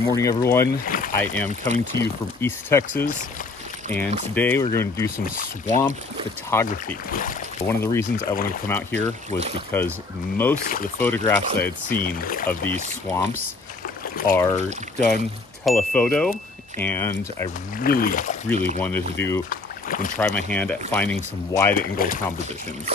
Good morning, everyone. I am coming to you from East Texas, and today we're going to do some swamp photography. One of the reasons I wanted to come out here was because most of the photographs I had seen of these swamps are done telephoto, and I really wanted to do and try my hand at finding some wide angle compositions.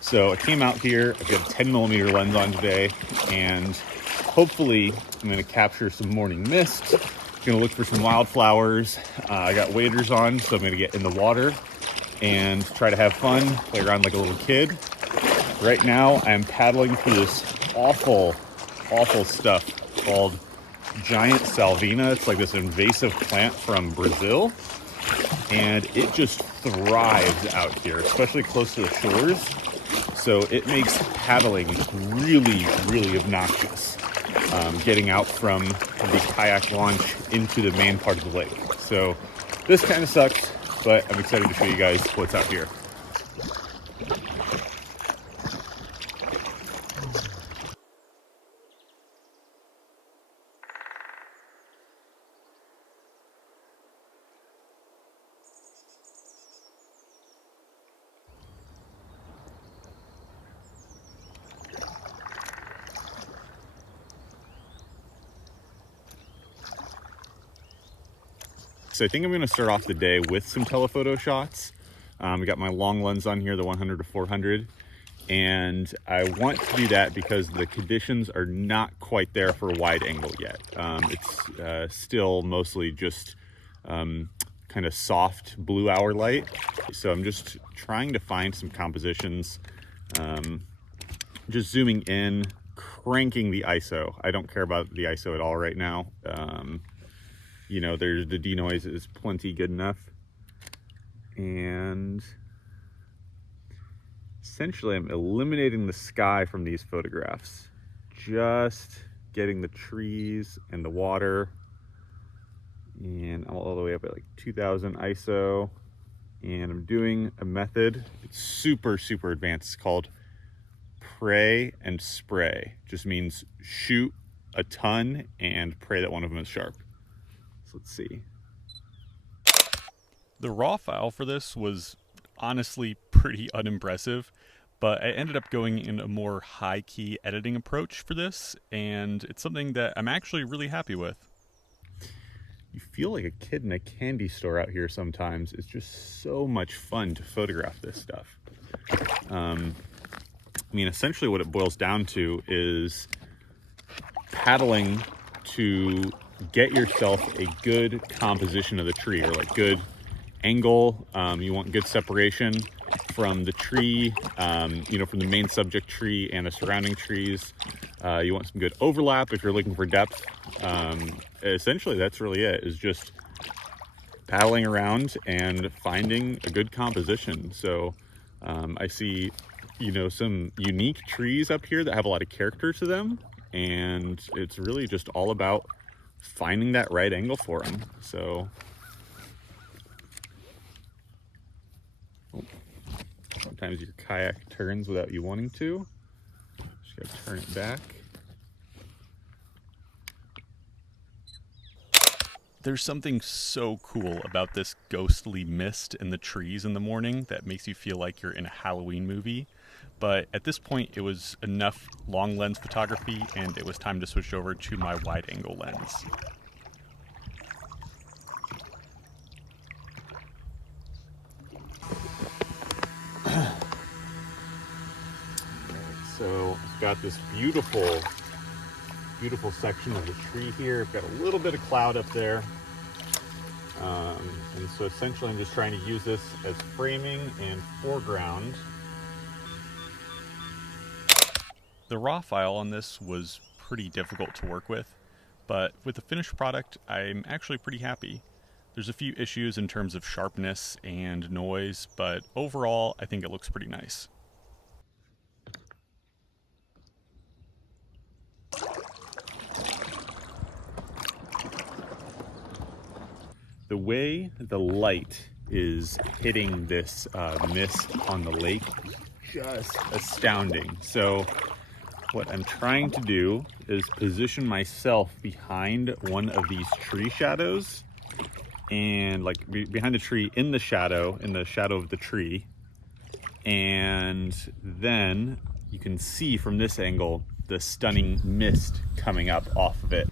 So I came out here, I've got a 10mm lens on today, and hopefully I'm going to capture some morning mist. I'm going to look for some wildflowers. I got waders on, so I'm going to get in the water and try to have fun, play around like a little kid. Right now I'm paddling through this awful stuff called giant salvina. It's like this invasive plant from Brazil, and it just thrives out here, especially close to the shores. So it makes paddling really obnoxious, getting out from the kayak launch into the main part of the lake. So this kind of sucks, but I'm excited to show you guys what's out here. So I think I'm going to start off the day with some telephoto shots. I got my long lens on here, the 100 to 400, and I want to do that because the conditions are not quite there for a wide angle yet. It's still mostly just kind of soft blue hour light. So I'm just trying to find some compositions, just zooming in, cranking the ISO. I don't care about the ISO at all right now. You know, there's the denoise is plenty good enough. And essentially I'm eliminating the sky from these photographs. Just getting the trees and the water. And I'm all the way up at like 2000 ISO. And I'm doing a method, it's super advanced. It's called pray and spray. Just means shoot a ton and pray that one of them is sharp. Let's see. The raw file for this was honestly pretty unimpressive, but I ended up going in a more high-key editing approach for this, and it's something that I'm actually really happy with. You feel like a kid in a candy store out here sometimes. It's just so much fun to photograph this stuff. I mean, essentially what it boils down to is paddling to get yourself a good composition of the tree, or like good angle. You want good separation from the tree, you know, from the main subject tree and the surrounding trees. You want some good overlap if you're looking for depth. Essentially that's really it, is just paddling around and finding a good composition. So I see, you know, some unique trees up here that have a lot of character to them, and it's really just all about finding that right angle for them. So sometimes your kayak turns without you wanting to. Just gotta turn it back. There's something so cool about this ghostly mist in the trees in the morning that makes you feel like you're in a Halloween movie. But at this point, it was enough long lens photography, and it was time to switch over to my wide angle lens. So I've got this beautiful section of the tree here. I've got a little bit of cloud up there. And so essentially I'm just trying to use this as framing and foreground. The raw file on this was pretty difficult to work with, but with the finished product, I'm actually pretty happy. There's a few issues in terms of sharpness and noise, but overall, I think it looks pretty nice. The way the light is hitting this mist on the lake is just astounding. So what I'm trying to do is position myself behind one of these tree shadows, and like behind the tree in the shadow of the tree. And then you can see from this angle the stunning mist coming up off of it.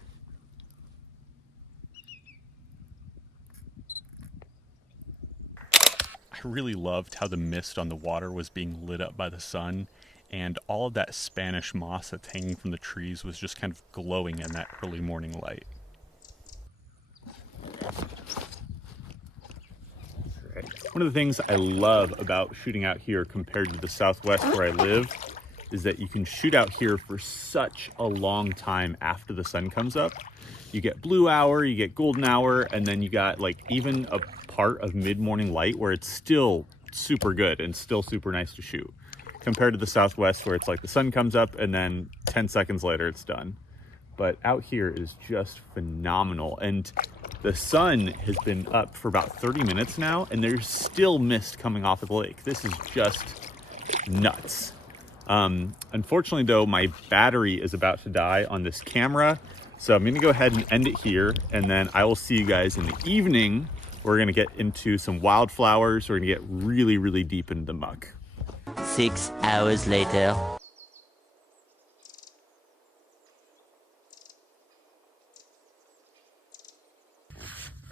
I really loved how the mist on the water was being lit up by the sun, and all of that Spanish moss that's hanging from the trees was just kind of glowing in that early morning light. One of the things I love about shooting out here compared to the Southwest where I live is that you can shoot out here for such a long time after the sun comes up. You get blue hour, you get golden hour, and then you got like even a part of mid-morning light where it's still super good and still super nice to shoot, compared to the Southwest where it's like the sun comes up and then 10 seconds later it's done. But out here is just phenomenal. And the sun has been up for about 30 minutes now, and there's still mist coming off of the lake. This is just nuts. Unfortunately though, my battery is about to die on this camera. So I'm gonna go ahead and end it here, and then I will see you guys in the evening. We're gonna get into some wildflowers. We're gonna get really, really deep into the muck. 6 hours later.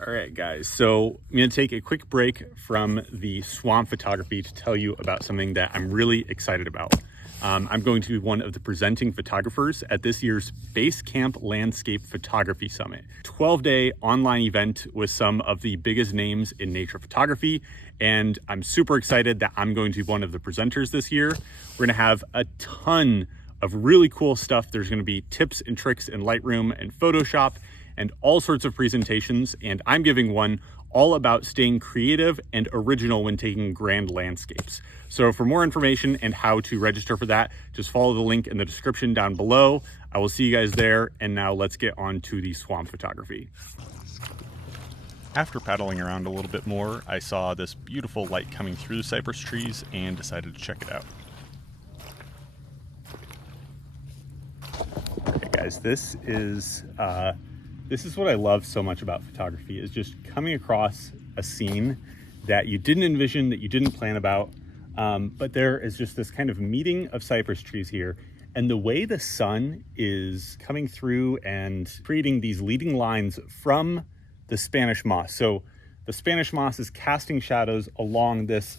All right, guys, so I'm gonna take a quick break from the swamp photography to tell you about something that I'm really excited about. I'm going to be one of the presenting photographers at this year's Base Camp Landscape Photography Summit. 12-day online event with some of the biggest names in nature photography, and I'm super excited that I'm going to be one of the presenters this year. We're gonna have a ton of really cool stuff. There's gonna be tips and tricks in Lightroom and Photoshop and all sorts of presentations, and I'm giving one all about staying creative and original when taking grand landscapes. So for more information and how to register for that, just follow the link in the description down below. I will see you guys there, and now let's get on to the swamp photography. After paddling around a little bit more, I saw this beautiful light coming through the cypress trees and decided to check it out. Okay, guys, this is what I love so much about photography, is just coming across a scene that you didn't envision, that you didn't plan about, but there is just this kind of meeting of cypress trees here, and the way the sun is coming through and creating these leading lines from the Spanish moss. So the Spanish moss is casting shadows along this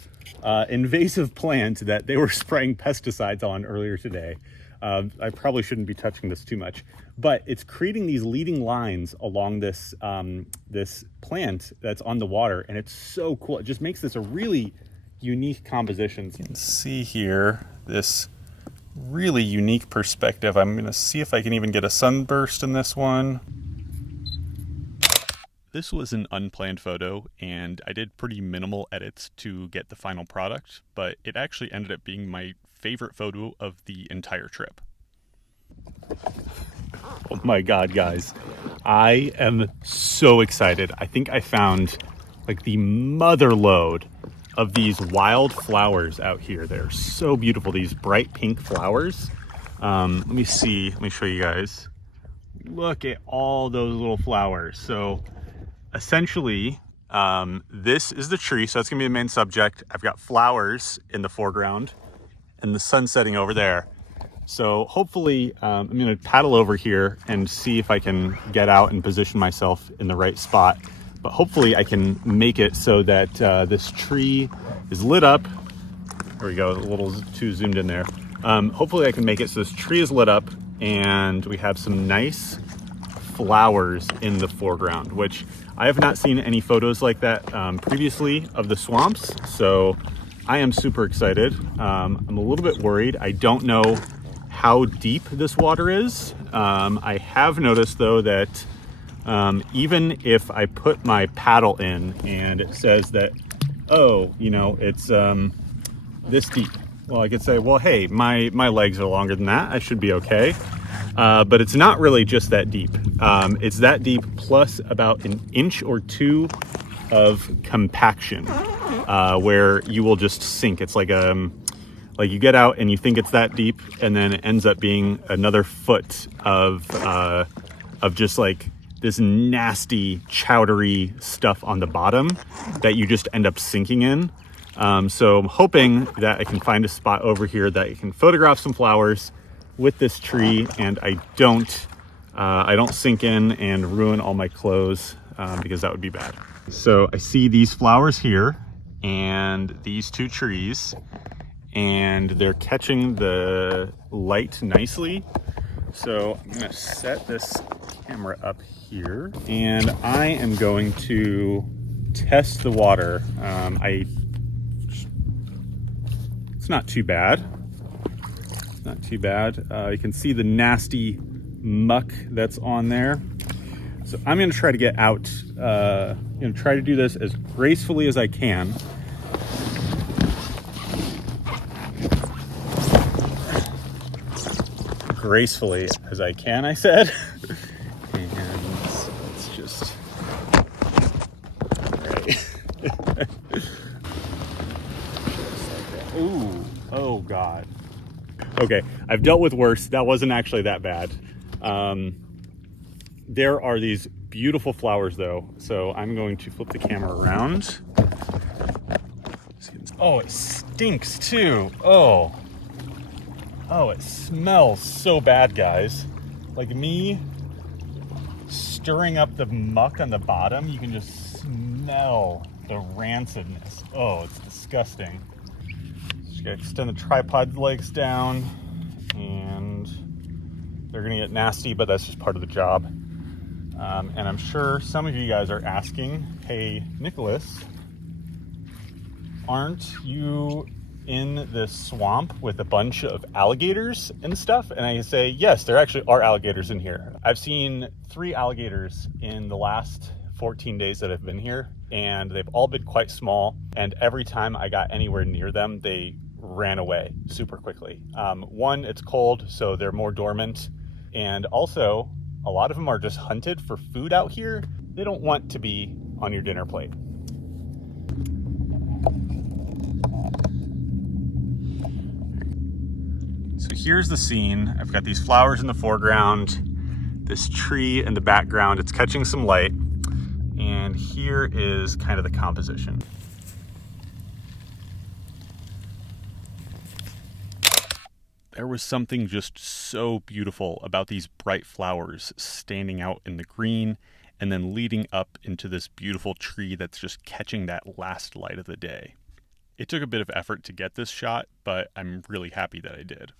invasive plant that they were spraying pesticides on earlier today. I probably shouldn't be touching this too much, but it's creating these leading lines along this this plant that's on the water, and it's so cool. It just makes this a really unique composition. You can see here this really unique perspective. I'm going to see if I can even get a sunburst in this one. This was an unplanned photo, and I did pretty minimal edits to get the final product, but it actually ended up being my favorite photo of the entire trip. Oh my God, guys. I am so excited. I think I found like the mother lode of these wild flowers out here. They're so beautiful, these bright pink flowers. Let me show you guys. Look at all those little flowers. So essentially, this is the tree, so that's gonna be the main subject. I've got flowers in the foreground and the sun setting over there. So hopefully, I'm gonna paddle over here and see if I can get out and position myself in the right spot. But hopefully I can make it so that this tree is lit up. There we go, a little too zoomed in there. Hopefully I can make it so this tree is lit up and we have some nice flowers in the foreground, which I have not seen any photos like that previously of the swamps. So I am super excited. I'm a little bit worried. I don't know how deep this water is. I have noticed though that even if I put my paddle in and it says that, oh, you know, it's this deep. Well, I could say, well, hey, my legs are longer than that. I should be okay. But it's not really just that deep. It's that deep plus about an inch or two of compaction, where you will just sink. It's like Like you get out and you think it's that deep, and then it ends up being another foot of just like this nasty chowdery stuff on the bottom that you just end up sinking in. So I'm hoping that I can find a spot over here that I can photograph some flowers with this tree, and I don't sink in and ruin all my clothes, because that would be bad. So I see these flowers here and these two trees, and they're catching the light nicely. So I'm gonna set this camera up here, and I am going to test the water. It's not too bad. It's not too bad. You can see the nasty muck that's on there. So I'm gonna try to get out, try to do this as gracefully as I can. Gracefully as I can, I said. And let's just, right. Ooh, oh God. Okay, I've dealt with worse. That wasn't actually that bad. There are these beautiful flowers though. So I'm going to flip the camera around. Oh, it stinks too. Oh, it smells so bad, guys. Like me stirring up the muck on the bottom, you can just smell the rancidness. Oh, it's disgusting. Just gotta extend the tripod legs down, and they're gonna get nasty, but that's just part of the job. And I'm sure some of you guys are asking, hey, Nicholas, aren't you in this swamp with a bunch of alligators and stuff? And I say, yes, there actually are alligators in here. I've seen 3 alligators in the last 14 days that I've been here, and they've all been quite small. And every time I got anywhere near them, they ran away super quickly. One, it's cold, so they're more dormant. And also, a lot of them are just hunted for food out here. They don't want to be on your dinner plate. So here's the scene. I've got these flowers in the foreground, this tree in the background. It's catching some light. And here is kind of the composition. There was something just so beautiful about these bright flowers standing out in the green and then leading up into this beautiful tree that's just catching that last light of the day. It took a bit of effort to get this shot, but I'm really happy that I did.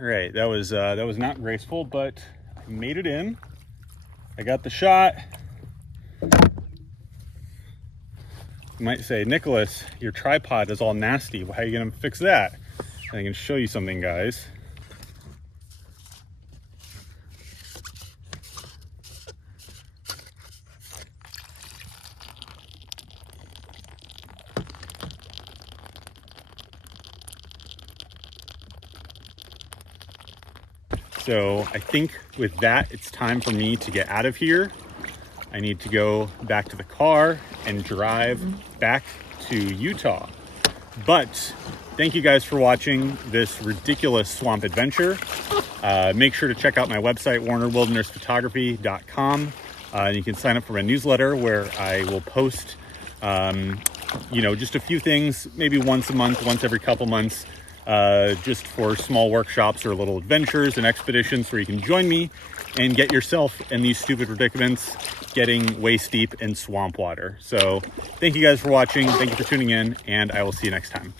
All right, that was not graceful, but I made it in. I got the shot. You might say, Nicholas, your tripod is all nasty. How are you gonna fix that? And I can show you something, guys. So I think with that, it's time for me to get out of here. I need to go back to the car and drive back to Utah. But thank you guys for watching this ridiculous swamp adventure. Make sure to check out my website, warnerwildernessphotography.com. And you can sign up for my newsletter where I will post, just a few things, maybe once a month, once every couple months, just for small workshops or little adventures and expeditions where you can join me and get yourself in these stupid predicaments getting waist deep in swamp water. So thank you guys for watching. Thank you for tuning in, and I will see you next time.